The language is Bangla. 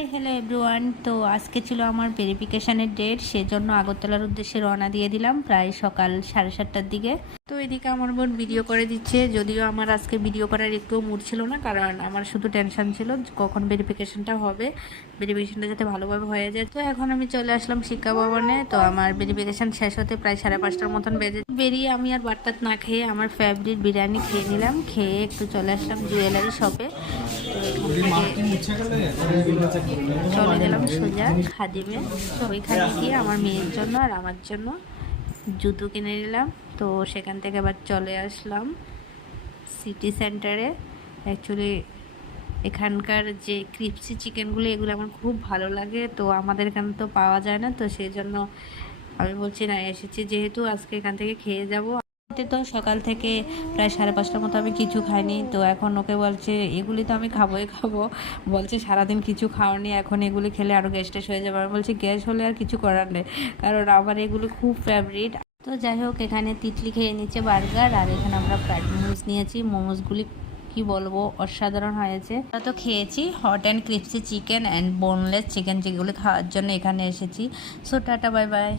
Hi hello everyone. তো আজকে ছিল আমার ভেরিফিকেশানের ডেট, সেজন্য আগরতলার উদ্দেশ্যে রওনা দিয়ে দিলাম প্রায় সকাল 7:30টার দিকে। তো এদিকে আমার বোন ভিডিও করে দিচ্ছে, যদিও আমার আজকে ভিডিও করার একটুও মুড ছিল না, কারণ আমার শুধু টেনশন ছিল কখন ভেরিফিকেশানটা হবে, ভেরিফিকেশানটা যাতে ভালোভাবে হয়ে যায়। তো এখন আমি চলে আসলাম শিক্ষা ভবনে। তো আমার ভেরিফিকেশান শেষ হতে প্রায় 5:30টার মতন বেজে বেরিয়ে আমি আর বাট্টাত না খেয়ে আমার ফেভারিট বিরিয়ানি খেয়ে নিলাম। খেয়ে একটু চলে আসলাম জুয়েলারি শপে। চলে গেলাম সোজা খাদিমে। তো ওইখানে গিয়ে আমার মেয়ের জন্য আর আমার জন্য জুতো কিনে নিলাম। তো সেখান থেকে আবার চলে আসলাম সিটি সেন্টারে। অ্যাকচুয়ালি এখানকার যে ক্রিপসি চিকেনগুলো এগুলো আমার খুব ভালো লাগে, তো আমাদের এখানে তো পাওয়া যায় না, তো সেই জন্য আমি বলছি না, এসেছি যেহেতু আজকে এখান থেকে খেয়ে যাব। তো সকাল থেকে প্রায় 5:30টার মতো আমি কিছু খাইনি, তো এখন ওকে বলছে এগুলি তো আমি খাবোই খাবো, বলছে সারাদিন কিছু খাওয়ানি, এখন এগুলি খেলে আরও গ্যাস ট্যাস হয়ে যাবে। আমি বলছি গ্যাস হলে আর কিছু করার নেই, কারণ আমার এগুলো খুব ফেভারিট। তো যাই হোক, এখানে তিতলি খেয়ে নিচ্ছে বার্গার, আর এখানে আমরা ফ্রাইড মোমোস নিয়েছি। মোমোসগুলি কি বলবো, অসাধারণ হয়েছে। আমরা তো খেয়েছি hot and crispy chicken and boneless chicken, যেগুলি খাওয়ার জন্য এখানে এসেছি। So tata, bye bye.